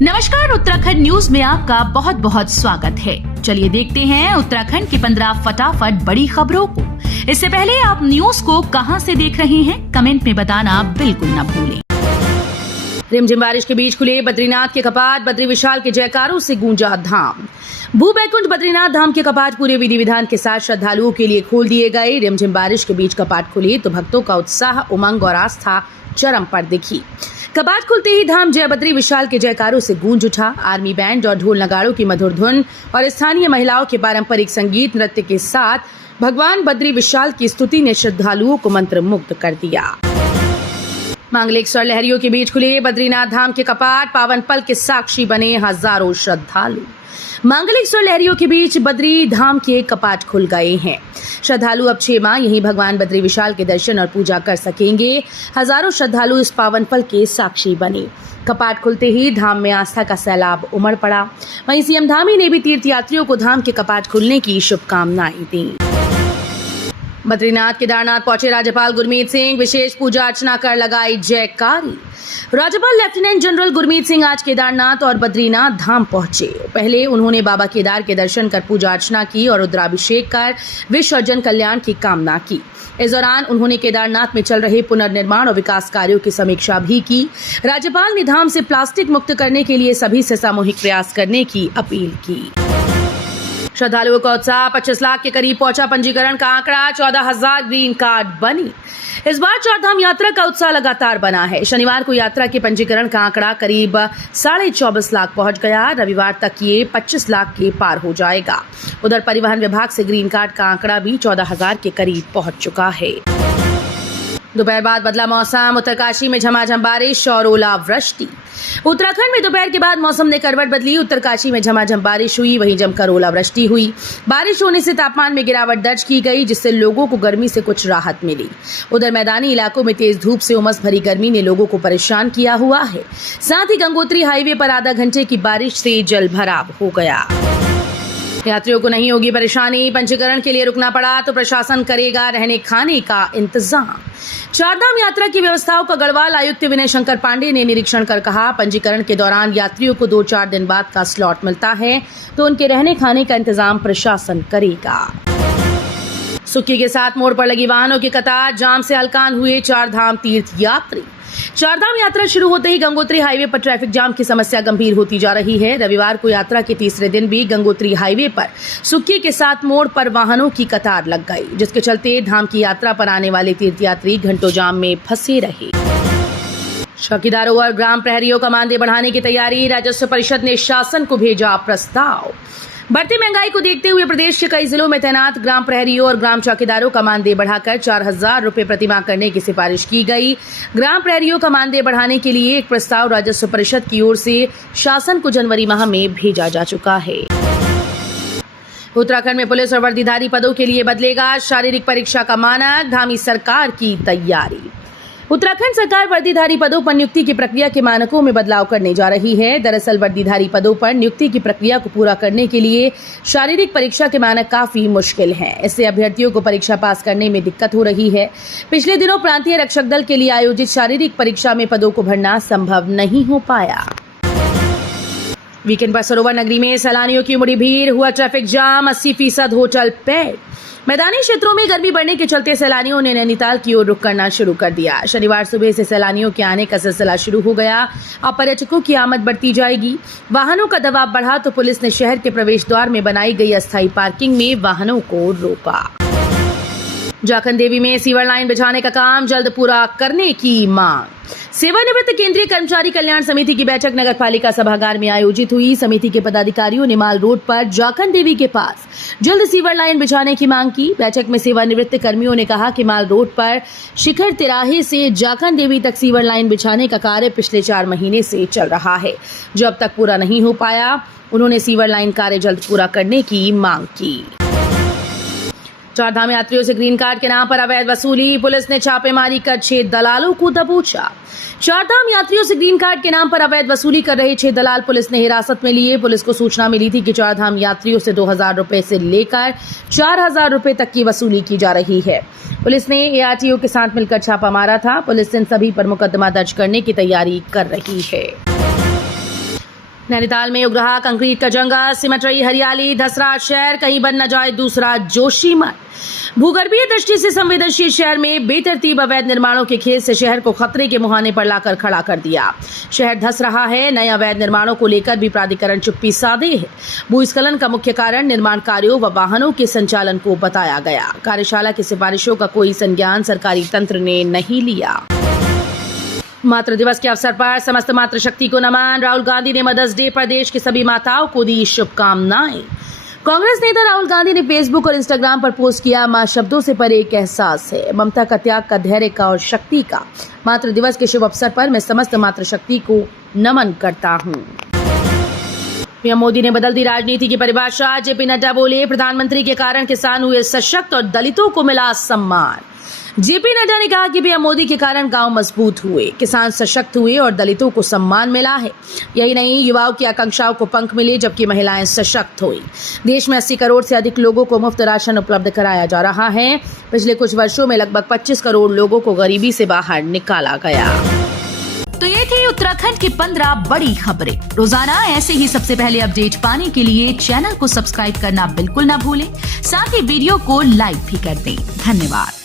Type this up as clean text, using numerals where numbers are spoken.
नमस्कार, उत्तराखंड न्यूज में आपका बहुत बहुत स्वागत है। चलिए देखते हैं उत्तराखंड की 15 फटाफट बड़ी खबरों को। इससे पहले आप न्यूज को कहां से देख रहे हैं, कमेंट में बताना बिल्कुल न भूलें। रिमझिम बारिश के बीच खुले बद्रीनाथ के कपाट, बद्री विशाल के जयकारों से गूंजा धाम। भू बैकुंठ बद्रीनाथ धाम के कपाट पूरे विधि विधान के साथ श्रद्धालुओं के लिए खोल दिए गए। रिमझिम बारिश के बीच कपाट खुले तो भक्तों का उत्साह, उमंग और आस्था चरम पर दिखी। कपाट खुलते ही धाम जय बद्री विशाल के जयकारों से गूंज उठा। आर्मी बैंड और ढोल नगाड़ों की मधुर धुन और स्थानीय महिलाओं के पारंपरिक संगीत नृत्य के साथ भगवान बद्री विशाल की स्तुति ने श्रद्धालुओं को मंत्रमुग्ध कर दिया। मांगलिक स्वर लहरियों के बीच खुले बद्रीनाथ धाम के कपाट, पावन पल के साक्षी बने हजारों श्रद्धालु। मांगलिक स्वर लहरियों के बीच बद्री धाम के कपाट खुल गए हैं। श्रद्धालु अब 6 माह यहीं भगवान बद्री विशाल के दर्शन और पूजा कर सकेंगे। हजारों श्रद्धालु इस पावन पल के साक्षी बने। कपाट खुलते ही धाम में आस्था का सैलाब उमड़ पड़ा। वहीं सीएम धामी ने भी तीर्थयात्रियों को धाम के कपाट खुलने की शुभकामनाएं दी। बद्रीनाथ केदारनाथ पहुंचे राज्यपाल गुरमीत सिंह, विशेष पूजा अर्चना कर लगाई जयकारी। राज्यपाल लेफ्टिनेंट जनरल गुरमीत सिंह आज केदारनाथ और बद्रीनाथ धाम पहुंचे। पहले उन्होंने बाबा केदार के दर्शन कर पूजा अर्चना की और रुद्राभिषेक कर विश्व और जन कल्याण की कामना की। इस दौरान उन्होंने केदारनाथ में चल रहे पुनर्निर्माण और विकास कार्यों की समीक्षा भी की। राज्यपाल ने धाम से प्लास्टिक मुक्त करने के लिए सभी से सामूहिक प्रयास करने की अपील की। श्रद्धालुओं का उत्साह, 25 लाख के करीब पहुंचा पंजीकरण का आंकड़ा, 14,000 ग्रीन कार्ड बनी। इस बार चारधाम यात्रा का उत्साह लगातार बना है। शनिवार को यात्रा के पंजीकरण का आंकड़ा करीब 24.5 लाख पहुंच गया। रविवार तक ये 25 लाख के पार हो जाएगा। उधर परिवहन विभाग से ग्रीन कार्ड का आंकड़ा भी 14,000 के करीब पहुंच चुका है। दोपहर बाद बदला मौसम, उत्तरकाशी में झमाझम बारिश और ओलावृष्टि। उत्तराखंड में दोपहर के बाद मौसम ने करवट बदली। उत्तरकाशी में झमाझम बारिश हुई, वहीं जमकर ओलावृष्टि हुई। बारिश होने से तापमान में गिरावट दर्ज की गई, जिससे लोगों को गर्मी से कुछ राहत मिली। उधर मैदानी इलाकों में तेज धूप से उमस भरी गर्मी ने लोगों को परेशान किया हुआ है। साथ ही गंगोत्री हाईवे पर आधा घंटे की बारिश से जल भराव हो गया। यात्रियों को नहीं होगी परेशानी। पंजीकरण के लिए रुकना पड़ा तो प्रशासन करेगा रहने खाने का इंतजाम। चारधाम यात्रा की व्यवस्थाओं का गढ़वाल आयुक्त विनय शंकर पांडे ने निरीक्षण कर कहा, पंजीकरण के दौरान यात्रियों को 2-4 दिन बाद का स्लॉट मिलता है तो उनके रहने खाने का इंतजाम प्रशासन करेगा। सुक्की के साथ मोड़ पर लगी वाहनों की कतार, जाम से हलकान हुए चारधाम तीर्थ यात्री। चारधाम यात्रा शुरू होते ही गंगोत्री हाईवे पर ट्रैफिक जाम की समस्या गंभीर होती जा रही है। रविवार को यात्रा के तीसरे दिन भी गंगोत्री हाईवे पर सुक्की के साथ मोड़ पर वाहनों की कतार लग गई, जिसके चलते धाम की यात्रा पर आने वाले तीर्थयात्री घंटों जाम में फंसे रहे। चौकीदारों और ग्राम प्रहरियों का मानदेय बढ़ाने की तैयारी। राजस्व परिषद ने शासन को भेजा प्रस्ताव। बढ़ती महंगाई को देखते हुए प्रदेश के कई जिलों में तैनात ग्राम प्रहरियों और ग्राम चौकीदारों का मानदेय बढ़ाकर 4,000 रुपए प्रतिमाह करने की सिफारिश की गई। ग्राम प्रहरियों का मानदेय बढ़ाने के लिए एक प्रस्ताव राजस्व परिषद की ओर से शासन को जनवरी माह में भेजा जा चुका है। उत्तराखंड में पुलिस और वर्दीधारी पदों के लिए बदलेगा शारीरिक परीक्षा का मानक, धामी सरकार की तैयारी। उत्तराखंड सरकार वर्दीधारी पदों पर नियुक्ति की प्रक्रिया के मानकों में बदलाव करने जा रही है। दरअसल वर्दीधारी पदों पर नियुक्ति की प्रक्रिया को पूरा करने के लिए शारीरिक परीक्षा के मानक काफी मुश्किल हैं। इससे अभ्यर्थियों को परीक्षा पास करने में दिक्कत हो रही है। पिछले दिनों प्रांतीय रक्षक दल के लिए आयोजित शारीरिक परीक्षा में पदों को भरना संभव नहीं हो पाया। वीकेंड पर सरोवर नगरी में सैलानियों की उमड़ी भीड़, हुआ ट्रैफिक जाम, 80% होटल पैक। मैदानी क्षेत्रों में गर्मी बढ़ने के चलते सैलानियों ने नैनीताल की ओर रुख करना शुरू कर दिया। शनिवार सुबह से सैलानियों के आने का सिलसिला शुरू हो गया। अब पर्यटकों की आमद बढ़ती जाएगी। वाहनों का दबाव बढ़ा तो पुलिस ने शहर के प्रवेश द्वार में बनाई गई अस्थायी पार्किंग में वाहनों को रोका। जाखन देवी में सीवर लाइन बिछाने का काम जल्द पूरा करने की मांग। सेवानिवृत्त केंद्रीय कर्मचारी कल्याण समिति की बैठक नगर पालिका सभागार में आयोजित हुई। समिति के पदाधिकारियों ने माल रोड पर जाखन देवी के पास जल्द सीवर लाइन बिछाने की मांग की। बैठक में सेवानिवृत्त कर्मियों ने कहा कि माल रोड पर शिखर तिराहे से जाखन देवी तक सीवर लाइन बिछाने का कार्य पिछले 4 महीने से चल रहा है, जो अब तक पूरा नहीं हो पाया। उन्होंने सीवर लाइन कार्य जल्द पूरा करने की मांग की। चारधाम यात्रियों से ग्रीन कार्ड के नाम पर अवैध वसूली, पुलिस ने छापेमारी कर 6 दलालों को दबोचा। चारधाम यात्रियों से ग्रीन कार्ड के नाम पर अवैध वसूली कर रहे 6 दलाल पुलिस ने हिरासत में लिए। पुलिस को सूचना मिली थी कि चारधाम यात्रियों से 2,000 रुपए से लेकर 4,000 रुपए तक की वसूली की जा रही है। पुलिस ने ARTO के साथ मिलकर छापा मारा था। पुलिस इन सभी पर मुकदमा दर्ज करने की तैयारी कर रही है। नैनीताल में उग रहा कंक्रीट का जंगल, सिमट रही हरियाली, धसरा शहर, कहीं बन न जाए दूसरा जोशीमठ। भूगर्भीय दृष्टि से संवेदनशील शहर में बेतरतीब अवैध निर्माणों के खेल से शहर को खतरे के मुहाने पर लाकर खड़ा कर दिया। शहर धंस रहा है। नए अवैध निर्माणों को लेकर भी प्राधिकरण चुप्पी साधे है। भूस्खलन का मुख्य कारण निर्माण कार्यों व वाहनों के संचालन को बताया गया। कार्यशाला की सिफारिशों का कोई संज्ञान सरकारी तंत्र ने नहीं लिया। मातृ दिवस के अवसर पर समस्त मातृशक्ति को नमन। राहुल गांधी ने मदर्स डे पर देश की सभी माताओं को दी शुभकामनाएं। कांग्रेस नेता राहुल गांधी ने फेसबुक और इंस्टाग्राम पर पोस्ट किया, मां शब्दों से परे एक एहसास है, ममता का, त्याग का, धैर्य का और शक्ति का। मातृ दिवस के शुभ अवसर पर मैं समस्त मातृशक्ति को नमन करता हूं। पीएम मोदी ने बदल दी राजनीति की परिभाषा। जेपी नड्डा बोले, प्रधानमंत्री के कारण किसान हुए सशक्त और दलितों को मिला सम्मान। जेपी नड्डा ने कहा कि पीएम मोदी के कारण गांव मजबूत हुए, किसान सशक्त हुए और दलितों को सम्मान मिला है। यही नहीं, युवाओं की आकांक्षाओं को पंख मिले, जबकि महिलाएं सशक्त हुई। देश में 80 करोड़ से अधिक लोगों को मुफ्त राशन उपलब्ध कराया जा रहा है। पिछले कुछ वर्षों में लगभग 25 करोड़ लोगों को गरीबी से बाहर निकाला गया। तो ये थी उत्तराखंड की 15 बड़ी खबरें। रोजाना ऐसे ही सबसे पहले अपडेट पाने के लिए चैनल को सब्सक्राइब करना बिल्कुल ना भूलें। साथ ही वीडियो को लाइक भी कर दें। धन्यवाद।